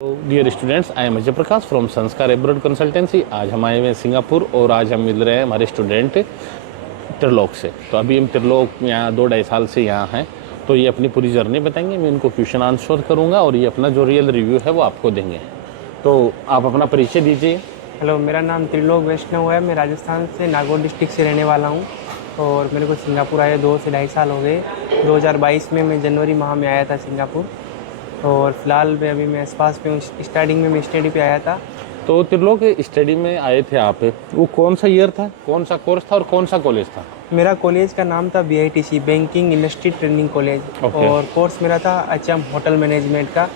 Dear students, I am Ajay Prakash from Sanskar abroad consultancy. आज हम आए हुए हैं सिंगापुर और आज हम मिल रहे हैं हमारे स्टूडेंट त्रिलोक से। तो अभी हम त्रिलोक यहाँ 2-2.5 साल से यहाँ हैं, तो ये अपनी पूरी जर्नी बताएंगे। मैं इनको क्वेश्चन आंसर करूँगा और ये अपना जो रियल रिव्यू है वो आपको देंगे। तो आप अपना परिचय दीजिए। हेलो, मेरा नाम त्रिलोक वैष्णव है। मैं राजस्थान से नागौर डिस्ट्रिक्ट से रहने वाला हूँ और मेरे को सिंगापुर आए 2 से 2.5 साल हो गए। 2022 में मैं जनवरी माह में आया था सिंगापुर और फिलहाल मैं आसपास में स्टार्टिंग में मैं स्टडी पे आया था। तो त्रिलोक स्टडी में आए थे आप, वो कौन सा ईयर था, कौन सा कोर्स था और कौन सा कॉलेज था? मेरा कॉलेज का नाम था BITC, banking industry training college. और कोर्स मेरा था HM होटल मैनेजमेंट का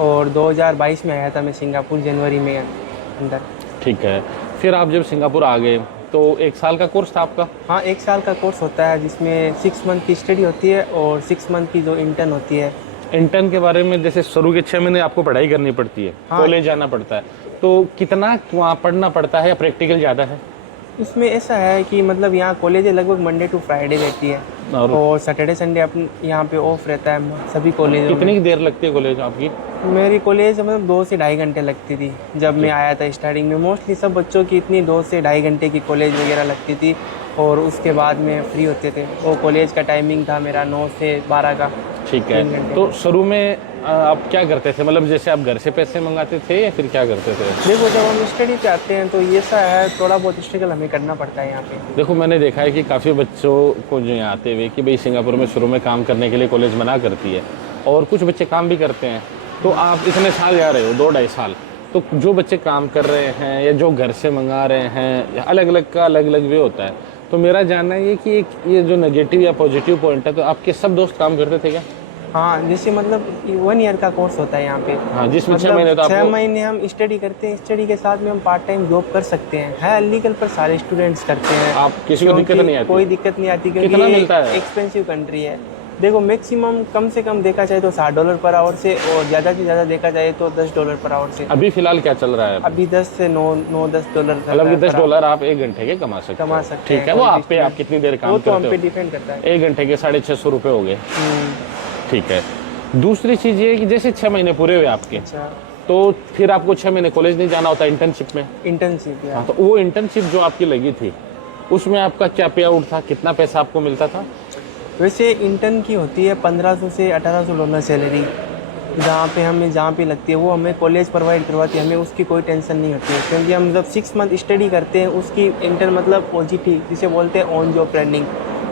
और 2022 में आया था मैं सिंगापुर जनवरी में अंदर। ठीक है, फिर आप जब सिंगापुर आ गए तो 1 साल का कोर्स था आपका? हाँ, 1 साल का कोर्स होता है जिसमें 6 मंथ की स्टडी होती है और 6 मंथ की जो इंटर्न होती है। इंटर्न के बारे में, जैसे शुरू के 6 महीने आपको पढ़ाई करनी पड़ती है, हाँ। कॉलेज जाना पड़ता है, तो कितना वहाँ पढ़ना पड़ता है या प्रैक्टिकल ज़्यादा है? इसमें ऐसा है कि मतलब यहाँ कॉलेज लगभग मंडे टू फ्राइडे रहती है और सैटरडे संडे अपन यहाँ पे ऑफ रहता है सभी कॉलेजों में। कितनी देर लगती है कॉलेज आपकी? मेरी कॉलेज मतलब 2 से ढाई घंटे लगती थी जब मैं आया था स्टार्टिंग में। मोस्टली सब बच्चों की इतनी 2 से ढाई घंटे की कॉलेज वगैरह लगती थी और उसके बाद में फ्री होते थे। वो कॉलेज का टाइमिंग था मेरा 9 से 12 का। ठीक है, तो शुरू में आप क्या करते थे? मतलब जैसे आप घर से पैसे मंगाते थे या फिर क्या करते थे? देखो, जब हम स्टडी पे आते हैं तो ये सा है, थोड़ा बहुत स्ट्रगल हमें करना पड़ता है यहाँ पे। देखो, मैंने देखा है कि काफ़ी बच्चों को जो यहाँ आते हुए कि भाई सिंगापुर में शुरू में काम करने के लिए कॉलेज मना करती है और कुछ बच्चे काम भी करते हैं। तो आप इतने साल जा रहे हो, 2-2.5 साल, तो जो बच्चे काम कर रहे हैं या जो घर से मंगा रहे हैं, अलग अलग का अलग अलग वे होता है। तो मेरा जानना ये कि ये जो नेगेटिव या पॉजिटिव पॉइंट है, तो आपके सब दोस्त काम करते थे क्या? हाँ, जैसे मतलब 1 ईयर का कोर्स होता है यहाँ पे। हाँ, जिसमें 6 मतलब महीने तो 6 महीने हम स्टडी करते हैं। स्टडी के साथ में हम पार्ट टाइम जॉब कर सकते हैं। है अनलीगल पर सारे स्टूडेंट्स करते हैं। आप किसी को दिक्कत नहीं आती? कोई दिक्कत नहीं आती क्योंकि कितना मिलता है? एक्सपेंसिव कंट्री है। देखो, मैक्सिमम कम से कम देखा जाए तो $60 पर आवर से और ज़्यादा से ज़्यादा देखा जाए तो $10 पर आवर से। अभी फिलहाल क्या चल रहा है? अभी 10 से 9-10 डॉलर। मतलब कि $10 आप 1 घंटे के कमा सकते हैं। ठीक है, वो आप पे आप कितनी देर काम करते हो, वो तो हम पे डिपेंड करता है। 1 घंटे के 650 रुपये हो गए। ठीक है। दूसरी चीज़ ये है कि जैसे 6 महीने पूरे हुए आपके, अच्छा, तो फिर आपको 6 महीने कॉलेज नहीं जाना होता इंटर्नशिप में? इंटर्नशिप। हाँ, तो वो इंटर्नशिप जो आपकी लगी थी उसमें आपका क्या पे आउट था, कितना पैसा आपको मिलता था? वैसे इंटर्न की होती है $1500 से $1800 सैलरी। जहाँ पे लगती है वो हमें कॉलेज प्रोवाइड करवाती है, हमें उसकी कोई टेंशन नहीं होती है क्योंकि हम जब 6 मंथ स्टडी करते हैं उसकी इंटर्न मतलब OJT जिसे बोलते हैं ऑन जॉब ट्रेनिंग,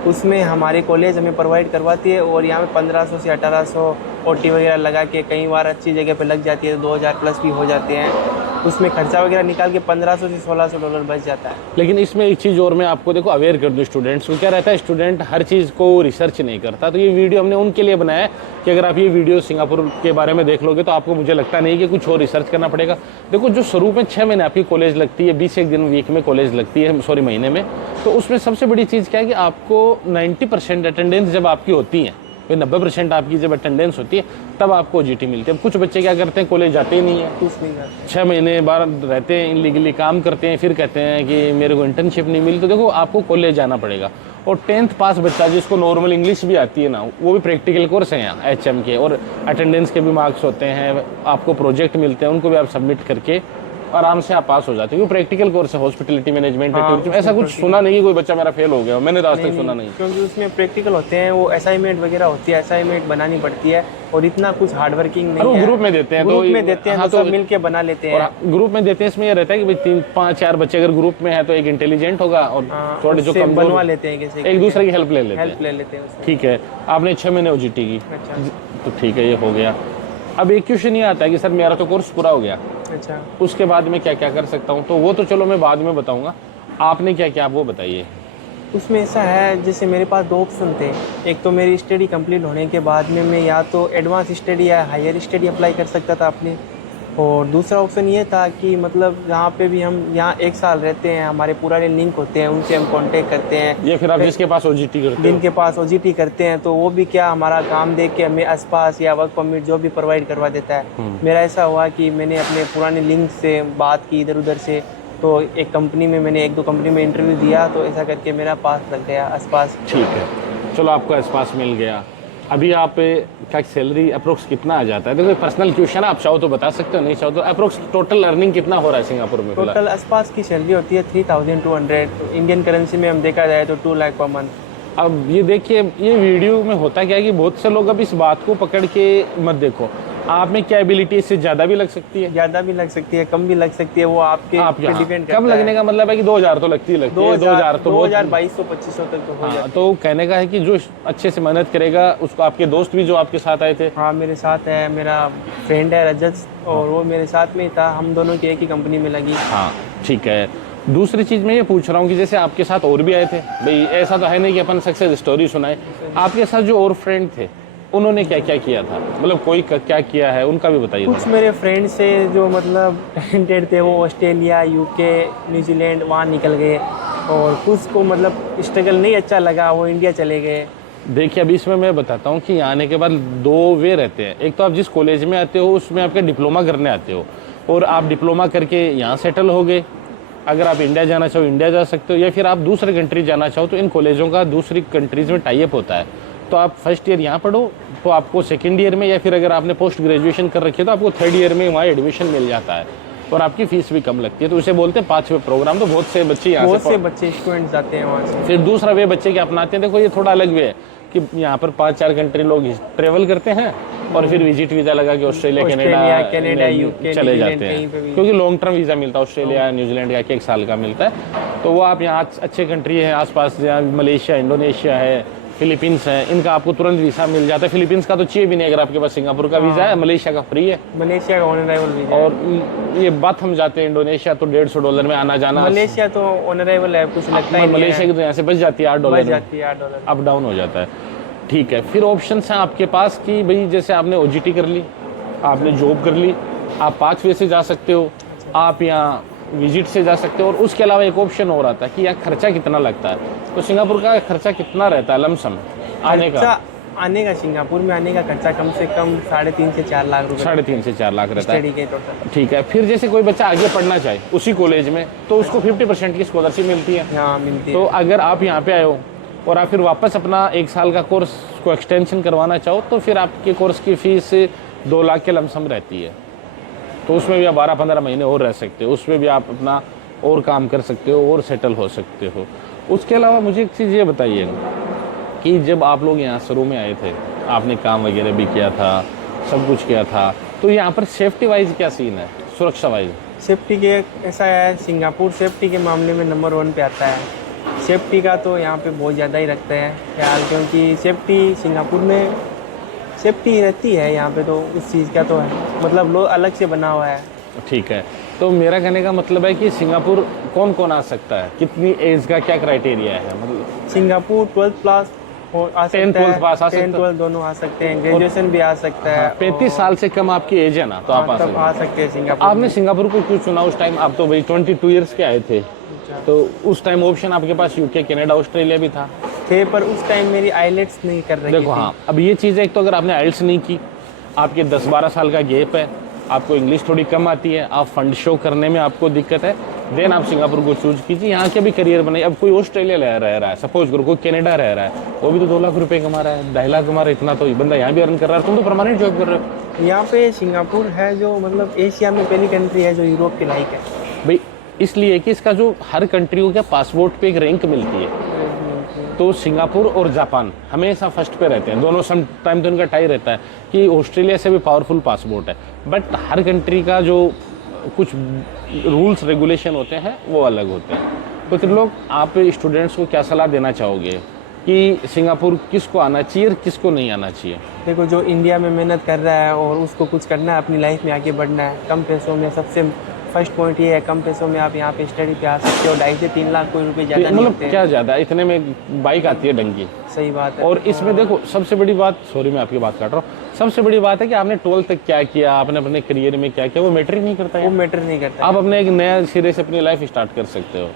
उसमें हमारे कॉलेज हमें प्रोवाइड करवाती है और यहाँ पे 1500 से 1800 OT वगैरह लगा के कई बार अच्छी जगह पे लग जाती है तो 2000 प्लस भी हो जाते हैं। उसमें खर्चा वगैरह निकाल के $1500 से $1600 बच जाता है। लेकिन इसमें एक चीज़ और मैं आपको देखो अवेयर कर दूँ स्टूडेंट्स को। क्या रहता है, स्टूडेंट हर चीज़ को रिसर्च नहीं करता, तो ये वीडियो हमने उनके लिए बनाया है कि अगर आप ये वीडियो सिंगापुर के बारे में देख लोगे तो आपको, मुझे लगता नहीं कि कुछ और रिसर्च करना पड़ेगा। देखो, जो शुरू में 6 महीने आपकी कॉलेज लगती है, 21 दिन वीक में कॉलेज लगती है, सॉरी महीने में, तो उसमें सबसे बड़ी चीज़ क्या है कि आपको 90% अटेंडेंस जब आपकी होती है, 90% आपकी जब अटेंडेंस होती है तब आपको OJT मिलती है। अब कुछ बच्चे क्या करते हैं, कॉलेज जाते ही नहीं है, कुछ नहीं करते, 6 महीने बाहर रहते हैं, इनलीगली काम करते हैं, फिर कहते हैं कि मेरे को इंटर्नशिप नहीं मिली। तो देखो, आपको कॉलेज जाना पड़ेगा। और 10th पास बच्चा जिसको नॉर्मल इंग्लिश भी आती है ना, वो भी प्रैक्टिकल कोर्स हैं यहाँ HM के, और अटेंडेंस के भी मार्क्स होते हैं, आपको प्रोजेक्ट मिलते हैं, उनको भी आप सबमिट करके आराम से आप पास हो जाते हो। क्योंकि प्रैक्टिकल कोर्स है, हॉस्पिटैलिटी मैनेजमेंट, ऐसा कुछ सुना नहीं कि कोई बच्चा मेरा फेल हो गया, मैंने आज तक सुना नहीं। क्योंकि उसमें प्रैक्टिकल होते हैं, वो असाइनमेंट वगैरह होती है, असाइनमेंट बनानी पड़ती है और इतना कुछ हार्ड वर्किंग नहीं है। ग्रुप में देते हैं, ग्रुप में देते हैं, तो सब मिलके बना लेते हैं। ग्रुप में देते हैं, इसमें ये रहता है कि भाई 3-5-4 बच्चे अगर ग्रुप में है तो एक इंटेलिजेंट होगा और थोड़े जो कमजोर बनवा लेते हैं, एक दूसरे की हेल्प ले लेते हैं। उसमें। ठीक है, आपने 6 महीने OJT की। अच्छा, तो ठीक है, ये हो गया। अब एक क्वेश्चन ये आता है कि सर मेरा तो कोर्स पूरा हो गया, अच्छा, उसके बाद मैं क्या क्या कर सकता हूँ? तो वो तो चलो मैं बाद में बताऊंगा, आपने क्या क्या, आप वो बताइए। उसमें ऐसा है, जैसे मेरे पास 2 ऑप्शन थे। एक तो मेरी स्टडी कंप्लीट होने के बाद में मैं या तो एडवांस स्टडी या हायर स्टडी अप्लाई कर सकता था अपनी, और दूसरा ऑप्शन ये था कि मतलब जहाँ पे भी हम यहाँ 1 साल रहते हैं, हमारे पुराने लिंक होते हैं, उनसे हम कांटेक्ट करते हैं। ये फिर आप जिसके पास OJT करते हैं, जिनके पास OJT करते हैं, तो वो भी क्या हमारा काम देख के हमें आसपास या वर्क परमिट जो भी प्रोवाइड करवा देता है। मेरा ऐसा हुआ कि मैंने अपने पुराने लिंक से बात की इधर उधर से, तो एक कंपनी में मैंने 1-2 कंपनी में इंटरव्यू दिया, तो ऐसा करके मेरा पास लग गया आसपास। ठीक है, चलो आपको आसपास मिल गया। अभी आप का सैलरी अप्रोक्स कितना आ जाता है? देखो पर्सनल क्वेश्चन है, आप चाहो तो बता सकते हो, नहीं चाहो तो अप्रोक्स टोटल अर्निंग कितना हो रहा है सिंगापुर में? टोटल आसपास की सैलरी होती है 3200, तो इंडियन करेंसी में हम देखा जाए तो 2 लाख पर मंथ। अब ये देखिए, ये वीडियो में होता क्या है कि बहुत से लोग अब इस बात को पकड़ के मत देखो, आप में क्या एबिलिटी इससे ज़्यादा भी लग सकती है, ज़्यादा भी लग सकती है, कम भी लग सकती है, वो आपके आपके पे हाँ, डिपेंड करता कम लगने का मतलब है कि 2000 तो लगती ही लगती है, 2000 तो बहुत 2200-2500 तक तो हो हाँ, जाता तो कहने का है कि जो अच्छे से मेहनत करेगा उसको, आपके दोस्त भी जो आपके साथ आए थे, है। हाँ, मेरे साथ है, मेरा फ्रेंड है रजत, और वो मेरे साथ में ही था, हम दोनों की एक ही कंपनी में लगी। हाँ ठीक है। दूसरी चीज़ मैं ये पूछ रहा हूँ कि जैसे आपके साथ और भी आए थे भाई, ऐसा तो है नहीं कि अपन सक्सेस स्टोरी सुनाए, आपके साथ जो और फ्रेंड थे उन्होंने क्या क्या किया था, मतलब कोई क्या किया है उनका भी बताइए। कुछ मेरे फ्रेंड्स से जो मतलब टैलेंटेड थे, वो ऑस्ट्रेलिया, यूके, न्यूजीलैंड वहाँ निकल गए, और कुछ को मतलब स्ट्रगल नहीं अच्छा लगा, वो इंडिया चले गए। देखिए अभी इसमें मैं बताता हूँ कि यहाँ आने के बाद दो वे रहते हैं। एक तो आप जिस कॉलेज में आते हो उसमें आपका डिप्लोमा करने आते हो, और आप डिप्लोमा करके यहाँ सेटल हो गए। अगर आप इंडिया जाना चाहो इंडिया जा सकते हो, या फिर आप दूसरे कंट्री जाना चाहो तो इन कॉलेजों का दूसरी कंट्रीज़ में टाई अप होता है। तो आप फर्स्ट ईयर यहाँ पढ़ो तो आपको सेकेंड ईयर में, या फिर अगर आपने पोस्ट ग्रेजुएशन कर रखी है तो आपको थर्ड ईयर में वहाँ एडमिशन मिल जाता है, और आपकी फीस भी कम लगती है। तो इसे बोलते हैं 5वें प्रोग्राम। तो बहुत से बच्चे यहाँ बहुत से बच्चे स्टूडेंट जाते हैं वहाँ से। फिर दूसरा वे बच्चे क्या अपनाते हैं, देखो ये थोड़ा अलग वे है कि यहाँ पर 5-4 कंट्री लोग ट्रेवल करते हैं और फिर विजिट वीज़ा लगा के ऑस्ट्रेलिया कनाडा, यूके, चले जाते न्यूजीलैंड कहीं पे हैं, भी। क्योंकि लॉन्ग टर्म वीज़ा मिलता है ऑस्ट्रेलिया न्यूजीलैंड का, 1 साल का मिलता है। तो वो आप यहाँ अच्छे कंट्री हैं आसपास, जहाँ मलेशिया, इंडोनेशिया है, फिलीपींस है, इनका आपको तुरंत वीज़ा मिल जाता है। फिलीपींस का तो चाहिए भी नहीं अगर आपके पास सिंगापुर का वीज़ा है। मलेशिया का फ्री है, मलेशिया का ऑन अराइवल वीजा। और ये बात हम जाते हैं इंडोनेशिया तो $150 में आना जाना। मलेशिया तो ऑन अराइवल है, कुछ लगता ही नहीं है। मलेशिया की तो यहाँ से बच जाती है $8 बच जाती है $8। अप डाउन हो जाता है। ठीक है, फिर ऑप्शंस हैं आपके पास कि भाई जैसे आपने OGT कर ली, आपने जॉब कर ली, आप 5 वे से जा सकते हो, आप यहाँ विजिट से जा सकते हो, और उसके अलावा एक ऑप्शन और आता है कि यहाँ खर्चा कितना लगता है। तो सिंगापुर का खर्चा कितना रहता है लमसम आने का? आने का सिंगापुर में आने का खर्चा कम से कम 3.5 से 4 लाख रुपए 3.5 से 4 लाख रहता है। स्टडी के टोटल। ठीक है, फिर जैसे कोई बच्चा आगे पढ़ना चाहे उसी कॉलेज में तो उसको 50% की स्कॉलरशिप मिलती है। हाँ मिलती है। तो अगर आप यहाँ पे आए हो और आप फिर वापस अपना 1 साल का कोर्स को एक्सटेंशन करवाना चाहो तो फिर आपके कोर्स की फीस 2 लाख के लमसम रहती है। तो उसमें भी आप 12-15 महीने और रह सकते हो, उसमें भी आप अपना और काम कर सकते हो और सेटल हो सकते हो। उसके अलावा मुझे एक चीज़ ये बताइए कि जब आप लोग यहाँ शुरू में आए थे, आपने काम वगैरह भी किया था, सब कुछ किया था, तो यहाँ पर सेफ्टी वाइज क्या सीन है, सुरक्षा वाइज? सेफ्टी के ऐसा है, सिंगापुर सेफ्टी के मामले में नंबर 1 पे आता है। सेफ्टी का तो यहाँ पे बहुत ज़्यादा ही रखते हैं ख्याल, क्योंकि सेफ्टी सिंगापुर में सेफ्टी रहती है यहाँ पे, तो उस चीज़ का तो है, मतलब लोग अलग से बना हुआ है। ठीक है, तो मेरा कहने का मतलब है कि सिंगापुर कौन कौन आ सकता है, कितनी एज का क्या क्राइटेरिया है? मतलब सिंगापुर 12 प्लस आ सकता 10, 12 पास आ 10, सकता 12 दोनों आ सकते हैं, ग्रेजुएशन भी आ सकता है। 35 साल से कम आपकी एज है ना, तो आप आ तब सकते आ हैं। सकते हैं सिंगापुर। आपने सिंगापुर को क्यों चुना उस टाइम? आप तो भाई 22 ईयर्स के आए थे, तो उस टाइम ऑप्शन आपके पास यूके, कनाडा, ऑस्ट्रेलिया भी था। थे, पर उस टाइम मेरी आईलेट्स नहीं कर रही देखो थी। हाँ, अब ये चीज़ है, एक तो अगर आपने आइल्स नहीं की, आपके 10-12 साल का गैप है, आपको इंग्लिश थोड़ी कम आती है, आप फंड शो करने में आपको दिक्कत है, देन आप सिंगापुर को चूज कीजिए, यहाँ के भी करियर बनाइए। अब कोई ऑस्ट्रेलिया रह रहा है, सपोज करो कोई कनाडा रह रहा है, वो भी तो 2 लाख रुपए कमा रहा है, 2.5 लाख कमा रहा है, इतना तो बंदा यहाँ भी अर्न कर रहा है, तुम तो परमानेंट जॉब कर रहे हो। यहाँ पे सिंगापुर है जो मतलब एशिया में पहली कंट्री है जो यूरोप के लायक है भाई, इसलिए कि इसका जो हर कंट्री को क्या पासपोर्ट पे एक रैंक मिलती है, तो सिंगापुर और जापान हमेशा फर्स्ट पे रहते हैं दोनों। सम टाइम तो इनका टाई रहता है कि ऑस्ट्रेलिया से भी पावरफुल पासपोर्ट है, बट हर कंट्री का जो कुछ रूल्स रेगुलेशन होते हैं वो अलग होते हैं। तो फिर लोग, आप स्टूडेंट्स को क्या सलाह देना चाहोगे कि सिंगापुर किसको आना चाहिए और किसको नहीं आना चाहिए? देखो, जो इंडिया में मेहनत कर रहा है और उसको कुछ करना है, अपनी लाइफ में आगे बढ़ना है, कम पैसों में सबसे फर्स्ट पॉइंट ये है, कम पैसों में आप यहाँ पे स्टडी पे आ सकते हो। 2.5 से 3 लाख कोई रुपए ज़्यादा नहीं मतलब होते। क्या ज़्यादा, इतने में बाइक आती है डंगी। सही बात है। और इसमें देखो सबसे बड़ी बात, सॉरी मैं आपकी बात काट रहा हूँ, सबसे बड़ी बात है कि आपने 12th तक क्या किया, आपने अपने करियर में क्या किया, वो मैटर ही नहीं करता वो है। मैटर नहीं करता। आप अपने एक नया सिरे से अपनी लाइफ स्टार्ट कर सकते हो।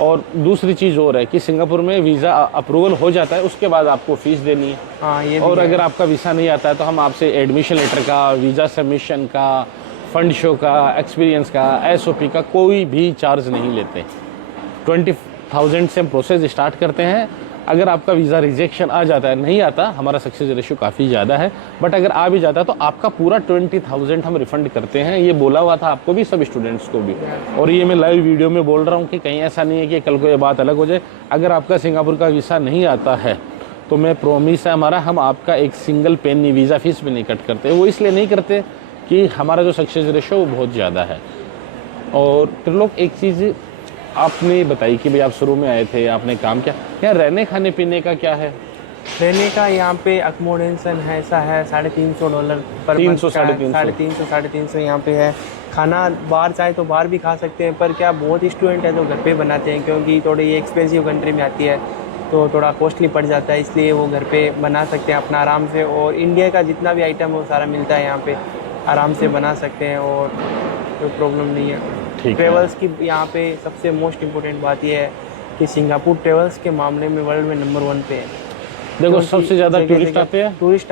और दूसरी चीज़ और है कि सिंगापुर में वीज़ा अप्रूवल हो जाता है, उसके बाद आपको फीस देनी है। हाँ, ये भी और है। अगर आपका वीज़ा नहीं आता है तो हम आपसे एडमिशन लेटर का, वीज़ा सबमिशन का, फंड शो का, एक्सपीरियंस का, SOP का कोई भी चार्ज नहीं लेते। 20,000 से हम प्रोसेस स्टार्ट करते हैं अगर आपका वीज़ा रिजेक्शन आ जाता है, नहीं आता, हमारा सक्सेस रेशियो काफ़ी ज़्यादा है, बट अगर आ भी जाता है तो आपका पूरा 20,000 हम रिफ़ंड करते हैं। ये बोला हुआ था आपको भी, सब स्टूडेंट्स को भी, और ये मैं लाइव वीडियो में बोल रहा हूँ कि कहीं ऐसा नहीं है कि कल को ये बात अलग हो जाए। अगर आपका सिंगापुर का वीज़ा नहीं आता है तो मैं प्रॉमिस है हमारा, हम आपका एक सिंगल पेनी वीज़ा फीस भी नहीं कट करते। वो इसलिए नहीं करते कि हमारा जो सक्सेस रेशियो वो बहुत ज़्यादा है। और त्रिलोक, एक चीज़ आपने बताई कि भाई आप शुरू में आए थे, आपने काम किया, क्या रहने खाने पीने का क्या है? रहने का यहाँ पे अकोमोडेशन है, ऐसा है $350 पर 300, मंथ का है। 350 350 यहाँ पे है। खाना बाहर चाहे तो बाहर भी खा सकते हैं, पर क्या बहुत स्टूडेंट है जो घर पे बनाते हैं, क्योंकि थोड़ी ये एक्सपेंसिव कंट्री में आती है तो थोड़ा कॉस्टली पड़ जाता है, इसलिए वो घर पे बना सकते हैं अपना आराम से। और इंडिया का जितना भी आइटम है वो सारा मिलता है यहाँ पे, आराम से बना सकते हैं और कोई प्रॉब्लम नहीं है। ठीक है। ट्रेवल्स की यहाँ पे सबसे मोस्ट इम्पोर्टेंट बात यह है कि सिंगापुर ट्रेवल्स के मामले में वर्ल्ड में नंबर 1 पे है। देखो, सबसे ज़्यादा टूरिस्ट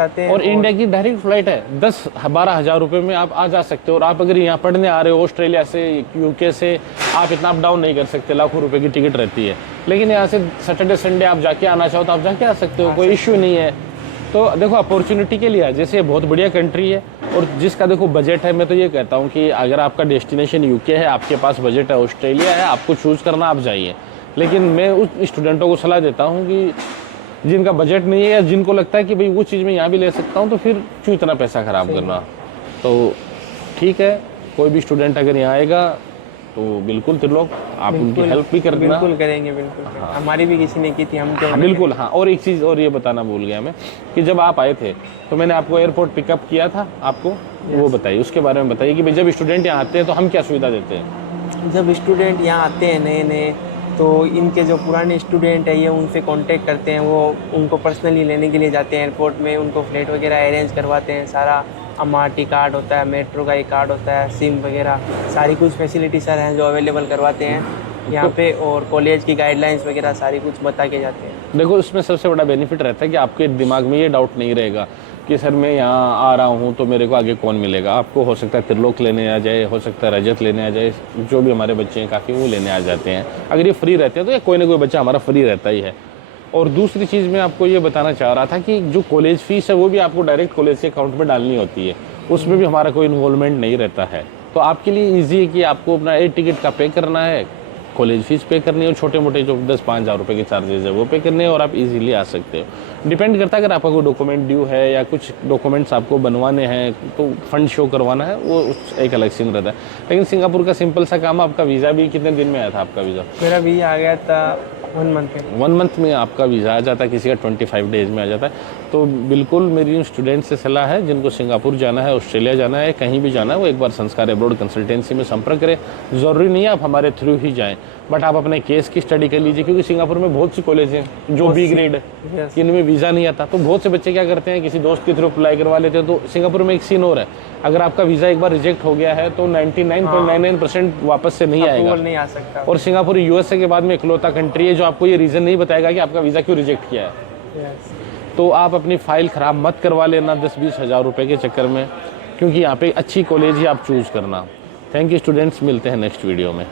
आते हैं और इंडिया की डायरेक्ट फ्लाइट है। 10-12 हज़ार रुपये में आप आ जा सकते हो। और आप अगर यहाँ पढ़ने आ रहे हो ऑस्ट्रेलिया से, यूके से, आप इतना अप डाउन नहीं कर सकते, लाखों रुपए की टिकट रहती है। लेकिन यहाँ से सैटरडे संडे आप जाके आना चाहो तो आप जाके आ सकते हो, कोई इश्यू नहीं है। तो देखो, अपॉर्चुनिटी के लिए जैसे ये बहुत बढ़िया कंट्री है, और जिसका देखो बजट है, मैं तो ये कहता हूँ कि अगर आपका डेस्टिनेशन यूके है, आपके पास बजट है, ऑस्ट्रेलिया है, आपको चूज़ करना, आप जाइए। लेकिन मैं उस स्टूडेंटों को सलाह देता हूँ कि जिनका बजट नहीं है या जिनको लगता है कि भाई वो चीज़ मैं यहाँ भी ले सकता हूँ, तो फिर क्यों इतना पैसा ख़राब करना। तो ठीक है, कोई भी स्टूडेंट अगर यहाँ आएगा तो बिल्कुल त्रिलोक आप उनकी हेल्प भी कर देना। बिल्कुल करेंगे, बिल्कुल करेंगे। हमारी भी किसी ने की थी, हम हाँ, बिल्कुल। हाँ, और एक चीज़ और ये बताना भूल गया मैं कि जब आप आए थे तो मैंने आपको एयरपोर्ट पिकअप किया था, आपको वो बताइए, उसके बारे में बताइए कि भाई जब स्टूडेंट यहाँ आते हैं तो हम क्या सुविधा देते हैं। जब स्टूडेंट यहाँ आते हैं नए नए, तो इनके जो पुराने स्टूडेंट है ये उनसे कांटेक्ट करते हैं, वो उनको पर्सनली लेने के लिए जाते हैं एयरपोर्ट में, उनको फ्लाइट वगैरह अरेंज करवाते हैं। सारा MRT कार्ड होता है, मेट्रो का एक कार्ड होता है, सिम वगैरह सारी कुछ फैसिलिटी सर हैं जो अवेलेबल करवाते हैं यहाँ पे। और कॉलेज की गाइडलाइंस वगैरह सारी कुछ बता के जाते हैं। देखो, इसमें सबसे बड़ा बेनिफिट रहता है कि आपके दिमाग में ये डाउट नहीं रहेगा कि सर मैं यहाँ आ रहा हूँ तो मेरे को आगे कौन मिलेगा। आपको हो सकता है त्रिलोक लेने आ जाए, हो सकता है रजत लेने आ जाए, जो भी हमारे बच्चे हैं काफ़ी वो लेने आ जाते हैं। अगर ये फ्री रहते हैं तो ये कोई ना कोई बच्चा हमारा फ्री रहता ही है। और दूसरी चीज़ मैं आपको ये बताना चाह रहा था कि जो कॉलेज फीस है वो भी आपको डायरेक्ट कॉलेज के अकाउंट में डालनी होती है, उसमें भी हमारा कोई इन्वॉल्वमेंट नहीं रहता है। तो आपके लिए ईजी है कि आपको अपना एयर टिकट का पे करना है, कॉलेज फीस पे करनी है, और छोटे मोटे जो 10-5 हज़ार रुपये के चार्जेस है वो पे करने हैं, और आप इजीली आ सकते हो। डिपेंड करता है अगर आपका कोई डॉक्यूमेंट ड्यू है या कुछ डॉक्यूमेंट्स आपको बनवाने हैं तो फंड शो करवाना है, वो एक अलग सीन रहता है। लेकिन सिंगापुर का सिंपल सा काम। आपका वीज़ा भी कितने दिन में आया था आपका वीज़ा? मेरा वीज़ा आ गया था 1 मंथ में। 1 मंथ में आपका वीज़ा आ जाता है, किसी का 25 डेज़ में आ जाता है। तो बिल्कुल मेरी स्टूडेंट से सलाह है, जिनको सिंगापुर जाना है, ऑस्ट्रेलिया जाना है, कहीं भी जाना है, वो एक बार संस्कार एब्रॉड कंसल्टेंसी में संपर्क करें। ज़रूरी नहीं है आप हमारे थ्रू ही जाएं, बट आप अपने केस की स्टडी कर लीजिए, क्योंकि सिंगापुर में बहुत सी कॉलेज हैं जो बी ग्रेड है, इनमें वीज़ा नहीं आता। तो बहुत से बच्चे क्या करते हैं, किसी दोस्त के थ्रू अप्लाई करवा लेते हैं। तो सिंगापुर में एक सीन और है, अगर आपका वीज़ा एक बार रिजेक्ट हो गया है तो 99.99% वापस से नहीं आएगा, नहीं आ सकता। और सिंगापुर यूएसए के बाद में इकलौता कंट्री है जो आपको ये रीज़न नहीं बताएगा कि आपका वीज़ा क्यों रिजेक्ट किया है। तो आप अपनी फ़ाइल ख़राब मत करवा लेना 10-20 हज़ार रुपये के चक्कर में, क्योंकि यहाँ पे अच्छी कॉलेज ही आप चूज़ करना। थैंक यू स्टूडेंट्स, मिलते हैं नेक्स्ट वीडियो में।